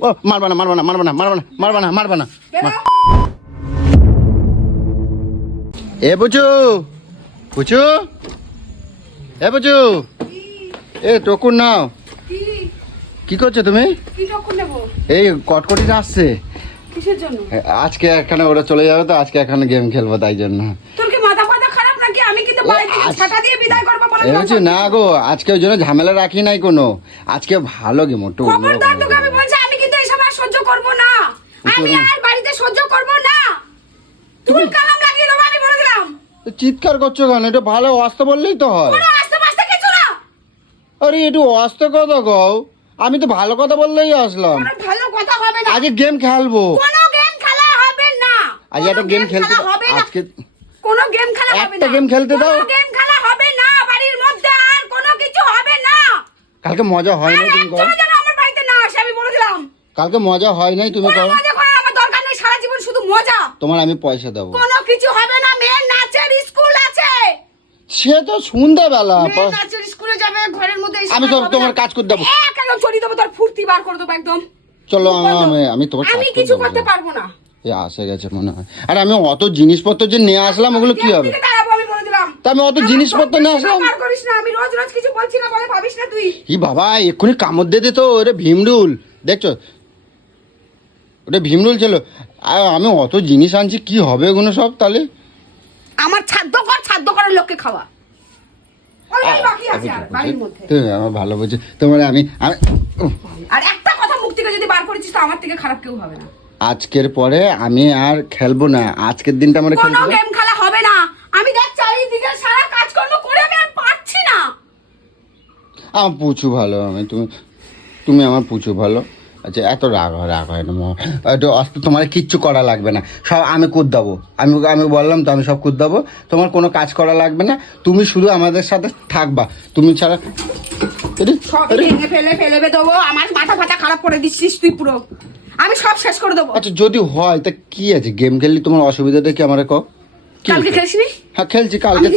ও মারবা না মারবা না মারবা না মারবা না মারবা না মারবা না। এ বুঝু বুঝু, এ বুঝু, এ টকুন নাও। কি করছো তুমি? এই কটকটি আসছে কিসের জন্য? আজকে এখানে ওরা চলে যাবে তো, আজকে এখানে গেম খেলবো তাই জন্য। তোর কি মাথা ফাটা খারাপ নাকি? আমি কিন্তু বাড়ি থেকে ছাতা দিয়ে বিদায় করব বলে বলছি না গো, আজকে ওই জন্য ঝামেলা রাখি নাই কোনো, আজকে ভালো গেম। খবরদার তোকে আমি বলছি, আমি কিন্তু এসব আর সহ্য করব না। আমি আর বাড়িতে সহ্য করব না। তুই কালাম লাগিয়ে দেবো আমি বলে দিলাম। চিৎকার করছো কেন? এটা ভালো অস্ত বললেই তো হয়। কোনো আস্তে আস্তে কিছু না। আরে একটু অস্ত কথা কও, আমি তো ভালো কথা বললেই আসলাম। কোনো ভালো কথা হবে না। আজকে গেম খেলবো। কোনো গেম খেলা হবে না। আজ একটা গেম খেলতে আজকে কোনো গেম খেলা হবে না। একটা গেম খেলতে দাও। কোনো গেম খেলা হবে না বাড়ির মধ্যে, আর কোনো কিছু হবে না। কালকে মজা হয় নাই তুমি কও। যেন আমার বাড়িতে না আসে আমি বলে দিলাম। কালকে মজা হয় নাই তুমি কও। মজা করার আমার দরকার নেই, সারা জীবন শুধু মজা। তোমার আমি পয়সা দেবো। কোনো কিছু হবে না, মেয়ের নাচের স্কুল আছে। সে তো সন্ধ্যাবেলা মেয়ের নাচের স্কুলে যাবে, ঘরের মধ্যে আমি তো তোমার কাজ করে দেবো। একদম চড়িয়ে দেবো, তোর ফুর্তি বার করে দেবো একদম। চলো আমি তোমার আমি কিছু করতে পারবো না। এ আসে গেছে মনে হয়। আর আমি অত জিনিসপত্র যে নিয়ে আসলাম ওগুলো কি হবে? আমি বলে দিলাম। তা আমি অত জিনিসপত্র নিয়ে আসলাম। আর করিস না, আমি রোজ রোজ কিছু বলছি না বলে ভাবিস না তুই। কি বাবা এক্ষুনি কামড় দিয়ে দিত, ওরে ভীমরুল দেখছো, ওটা ভীমরুল ছিল। আর আমি অত জিনিস আনছি, কি হবে ওগুলো সব তাহলে? আমার ছাদ্য করার লোককে খাওয়া ওই বাকি আছে আর বাড়ির মধ্যে। তুমি আমার ভালো বুঝি তোমার আমি আর একটা কথা মুখ থেকে যদি বার করেছিস তো আমার থেকে খারাপ কেউ হবে না। আজকের পরে আমি আর খেলবো না, আজকের দিনটা আমরা কোনো খেলবো। গেম খেলা হবে না। আমি দেখ চারিদিকে সারা কাজকর্ম করে আমি আর পারছি না। আমার পুচু ভালো, তুমি আমার পুচু ভালো। আচ্ছা এত রাগ হয় না, একটু অস্ত তোমার কিচ্ছু করা লাগবে না, সব আমি কুদ দেবো। আমি বললাম তো আমি সব কুদ দেবো, তোমার কোনো কাজ করা লাগবে না, তুমি শুধু আমাদের সাথে থাকবা। তুমি ছাড়া সব ভেঙে ফেলে দেবো। আমার মাথা ফাটা খারাপ করে দিচ্ছিস তুই পুরো, আমি সব শেষ করে দেবো। আচ্ছা যদি হয় তা কি আছে, গেম খেললে তোমার অসুবিধাটা কি আমার কও? কালকে খেলছিস? হ্যাঁ খেলছি কালকে।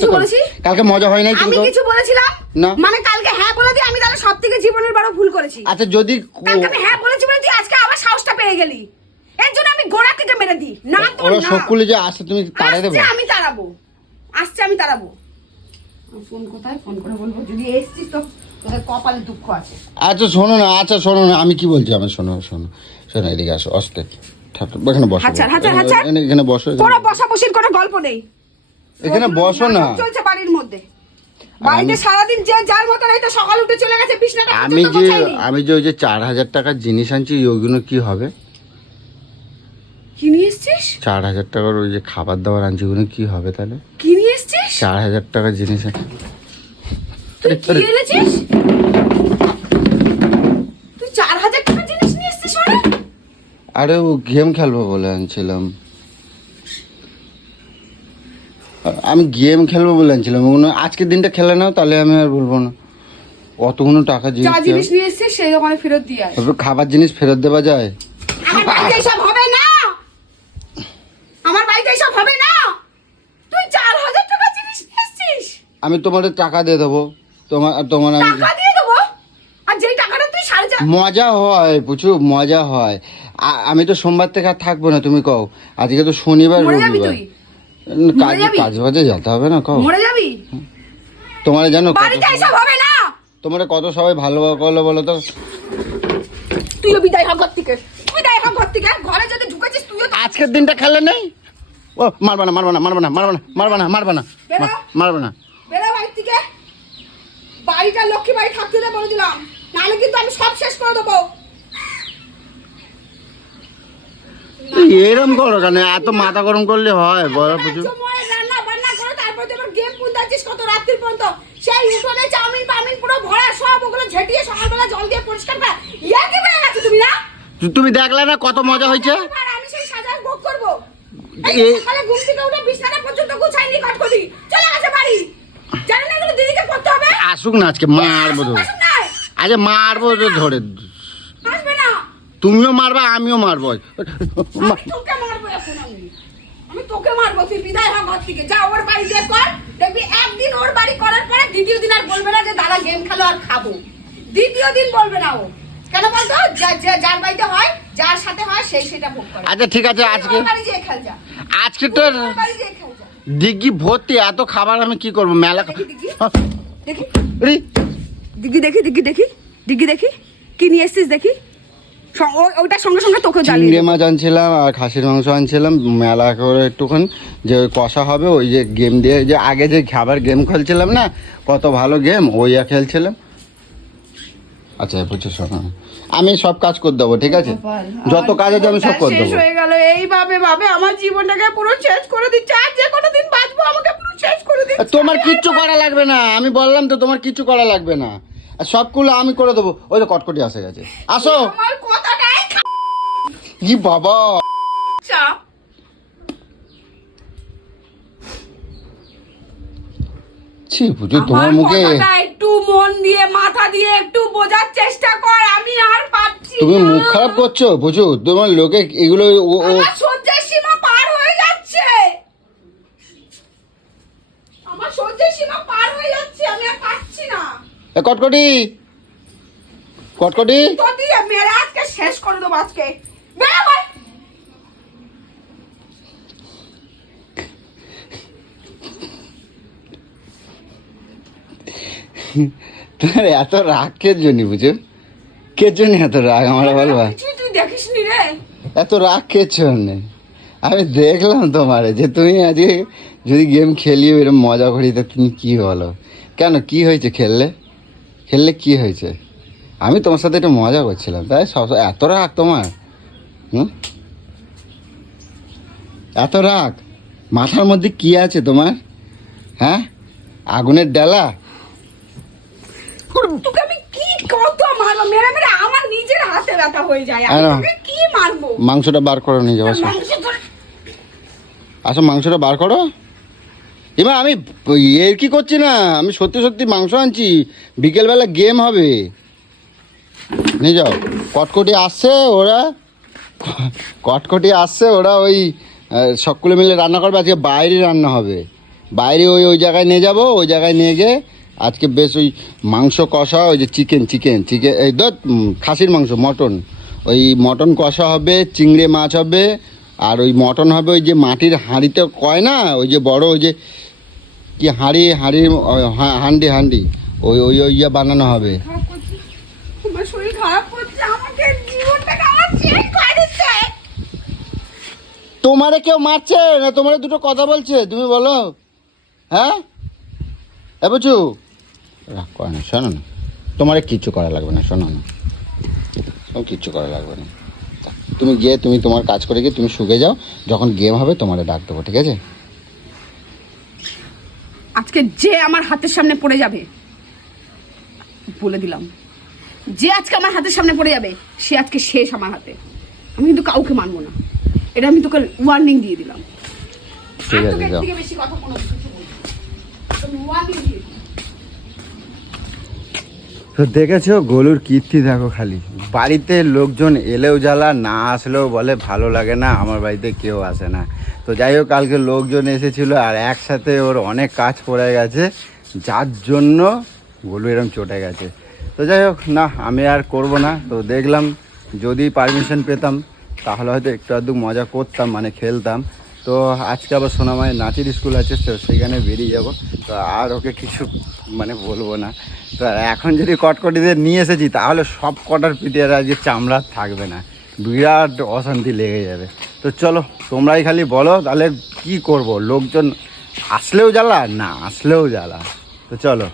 কালকে মজা হয় নাই? আমি কিছু বলেছিলাম না, মানে কালকে হ্যাঁ বলে দিই আমি, তাহলে সবথেকে জীবনের বড় ভুল করেছি। আচ্ছা যদি কালকে আমি হ্যাঁ বলেছি বলে তুই আজকে আবার সাহসটা পেয়ে গেলি, এর জন্য আমি গোড়া থেকে মেরে দিই। না তোর ওরা না, সকলে যে আসে তুমি তাড়াই দেবো। আমি তাড়াবো, আমি তাড়াবো। ফোন কোথায়, ফোন করে বলবো যদি এসছিস তো তোদের কপালে দুঃখ আছে। আচ্ছা শোনো না আমি কি বলছি, আমি শোনো এদিকে আসো অস্তে, এখানে বসো। এখানে বসো। কোনো বসাবসির কোনো গল্প নেই, এখানে বসো না। চলছে বাড়ির মধ্যে। বাড়িতে সারাদিন যে যার মতো নাই তো সকাল উঠে চলে গেছে বিছনাটা পর্যন্ত গোছায়নি। আমি যে ওই যে 4000 টাকার জিনিস আনছি ওইগুলো কি হবে? কি নিয়ে এসেছিস? 4000 টাকার ওই যে খাবার দাবার আনছি ওগুলো কি হবে তাহলে? কি নিয়ে এসেছিস? 4000 টাকার জিনিস। তুই কি এনেছিস? তুই 4000 টাকার জিনিস নিয়ে এসেছিস মানে? আরে ও গেম খেলবো বলে আনছিলাম, আমি গেম খেলবো বলে আনছিলাম। ওগুলো আজকের দিনটা খেলে নাও তাহলে আমি আর বলবো না। অতগুলো টাকা যা জিনিস নিয়ে এসেছিস সেই দোকানে ফেরত দিয়ে আয়। খাবার জিনিস ফেরত দেওয়া যায়? আমার বাড়িতে এসব হবে না, আমার বাড়িতে এসব হবে না। তুই 4000 টাকার জিনিস নিয়ে এসেছিস। আমি তোমাদের টাকা দিয়ে দেবো, তোমার টাকা দিয়ে দেবো? আর যেই টাকাটা তুই 4.5 মজা হয় প্রচুর মজা হয়। আমি তো সোমবার থেকে আর থাকবো না, তুমি কও। আজকে তো শনিবার রবিবার, কাজ বাজে যেতে হবে না কও? মরে যাবি? তোমার জানো বাড়িতে এসব হবে না। তোমার কত সবাই ভালো করলো বলো তো। তুইও বিদায় হ ঘর থেকে, ঘরে যদি ঢুকেছিস তুইও। আজকের দিনটা খেলে নেই। ও মারবা না বেরো বাড়ি থেকে। বাড়িটা লক্ষ্মী বাড়ি থাকতে দে বলে দিলাম, নাহলে কিন্তু আমি সব শেষ করে দেবো। এরম করো কেন? এত মাথা গরম করলে হয়? বড় প্রচুর রান্না বান্না করে তারপর তোমার গেম পুন্দাচ্ছিস কত রাত্রি পর্যন্ত। সেই উঠোনে চাউমিন পুরো ভরা, সব ওগুলো ঝেটিয়ে সকালবেলা জল দিয়ে পরিষ্কার করা। ইয়া কি বেড়ে গেছে তুমি না? তুমি দেখলে না কত মজা হয়েছে? আমি সেই সাজার ভোগ করবো। সকালে ঘুম থেকে উঠে বিছানা পর্যন্ত গুছাইনি কটকটি চলে গেছে বাড়ি। জানেন না এগুলো দিদিকে করতে হবে? আসুক না আজকে মারবো তো। আচ্ছা মারবো তো ধরে। আসবে না। তুমিও মারবা আমিও মারবো। আমি তোকে মারবো। তুই বিদায় হ ঘর থেকে, যা ওর বাড়ি গিয়ে কর। দেখবি একদিন ওর বাড়ি করার পরে দ্বিতীয় দিন আর বলবে না যে দাদা গেম খেলো আর খাবো। দ্বিতীয় দিন বলবে না ও। কেন বলতো যার বাড়িতে হয় যার সাথে হয় সেই সেটা ভোগ করে। আচ্ছা ঠিক আছে, আজকে তোর বাড়ি যেয়ে খেল যা, আজকে তো তোর বাড়ি যেয়ে খেল যা। দিঘি ভর্তি এত খাবার, আমি কি করবো মেলা দেখি দেখি দেখি রে, দিঘি দেখি দিঘি দেখি দিঘি দেখি কি নিয়ে এসছিস দেখি। ওইটার সঙ্গে সঙ্গে তোকে চিংড়ি জ্বালিয়ে মাছ আনছিলাম আর খাসির মাংস আনছিলাম মেলা করে একটুখানি, যে ওই কষা হবে ওই যে গেম দিয়ে, যে আগে যে খাবার গেম খেলছিলাম না, কত ভালো গেম ওই খেলছিলাম। আচ্ছা বুঝছো, শোনো আমি সব কাজ করে দেবো ঠিক আছে, যত কাজ আছে আমি সব করে শেষ দেবো। হয়ে গেল এইভাবে ভাবে আমার জীবনটাকে পুরো শেষ করে দিচ্ছে। আর যে কোনো দিন বাঁচবো আমাকে পুরো শেষ করে দিচ্ছে। তোমার কিচ্ছু করা লাগবে না, আমি বললাম তো তোমার কিচ্ছু করা লাগবে না, আর সবগুলো আমি করে দেবো। ওই তো কটকটি আসে গেছে, আসো। আমার কথাটাই ই বাবা, খাচ্ছা। ছি বুঝো তোমার আমার মুখে, কথাটা একটু মন দিয়ে মাথা দিয়ে একটু বোঝার চেষ্টা কর, আমি আর পাচ্ছি তুমি না। মুখ খারাপ করছো বুঝো, তোমার লোকে এগুলো আমার সহ্যের সীমা পার হয়ে যাচ্ছে, আমার সহ্যের সীমা পার হয়ে যাচ্ছে, আমি আর পাচ্ছি না। কটকটি কটকটি তো দিয়ে মেরে আজকে শেষ করে দেবো আজকে। বেরো বল। তোমার এত রাগ কে জন্য বুঝো, কে জন্য এত রাগ আমার বলবা, কিছুই তুই দেখিস নি রে। এত রাগ কে জন্য? আমি দেখলাম তোমারে যে তুমি আজকে যদি গেম খেলিও এরকম মজা করি, তা তুমি কি বলো কেন, কি হয়েছে খেললে, খেললে কি হয়েছে? আমি তোমার সাথে একটু মজা করছিলাম, তাই সব এত রাগ তোমার? হুম, এত রাগ মাথার মধ্যে কি আছে তোমার? হ্যাঁ, আগুনের ডালা? তোকে আমি কি কত মারবো, মেরে মেরে আমার নিজের হাতে ব্যথা হয়ে যায়, আমি আরে, তোকে কি মারবো? মাংসটা বার করো নিয়ে যাবো, মাংস ধরে- আসো মাংসটা বার করো। এবার আমি এর কি করছি না, আমি সত্যি সত্যি মাংস আনছি, বিকেলবেলা গেম হবে, নিয়ে যাও। কটকটি আসছে ওরা, কটকটি আসছে ওরা, ওই সকলে মিলে রান্না করবে, আজকে বাইরে রান্না হবে, বাইরে ওই ওই জায়গায় নিয়ে যাব, ওই জায়গায় নিয়ে গিয়ে আজকে বেশ ওই মাংস কষা, ওই যে চিকেন চিকেন চিকেন এই খাসির মাংস মটন, ওই মটন কষা হবে, চিংড়ি মাছ হবে, আর ওই মটন হবে ওই যে মাটির হাঁড়িতে কয় না, ওই যে বড় ওই যে কি হাঁড়ি হাঁড়ি ওই ওই ওই ইয়ে বানানো হবে। খারাপ করছে, আমার শরীর খারাপ করছে, আমাকে জীবনটাকে আমার শেষ করে দিচ্ছে। তোমারে কেউ মারছে না, তোমারে দুটো কথা বলছে, তুমি বলো। হ্যাঁ এ বুঝু, রাগ করে না, শোনো না, তোমারে কিচ্ছু করা লাগবে না, শোনো না, কিচ্ছু করা লাগবে না, তুমি গিয়ে তুমি তোমার কাজ করে গিয়ে তুমি শুকে যাও, যখন গেম হবে তোমারে ডাক দেবো ঠিক আছে? আজকে যে আমার হাতের সামনে পড়ে যাবে, বলে দিলাম, যে আজকে আমার হাতের সামনে পড়ে যাবে সে আজকে শেষ আমার হাতে। আমি কিন্তু কাউকে মানবো না, এটা আমি তোকে ওয়ার্নিং দিয়ে দিলাম। ঠিক আর আছে, তোকে এর যাও। থেকে বেশি কথা কোনো কিছু বলবো না। তোকে warning দিয়ে দিলাম। তো দেখেছো গোলুর কীর্তি দেখো, খালি বাড়িতে লোকজন এলেও জ্বালা, না আসলেও বলে ভালো লাগে না, আমার বাড়িতে কেউ আসে না। তো যাই হোক, কালকে লোকজন এসেছিলো আর একসাথে ওর অনেক কাজ পড়ে গেছে, যার জন্য গোলু এরম চটে গেছে। তো যাই হোক, না আমি আর করব না। তো দেখলাম যদি পারমিশন পেতাম তাহলে হয়তো একটু আধটু মজা করতাম, মানে খেলতাম। তো আজকে আবার সোনামায়ের নাচের স্কুল আছে, তো সেখানে বেরিয়ে যাব, তো আর ওকে কিছু মানে বলবো না। তো এখন যদি কটকটিদের নিয়ে এসেছি তাহলে সব কটার পিঠে আর আজকে চামড়া থাকবে না, বিরাট অশান্তি লেগে যাবে। তো চলো তোমরাই খালি বলো তাহলে কি করব, লোকজন আসলেও জ্বালা না আসলেও জ্বালা। তো চলো।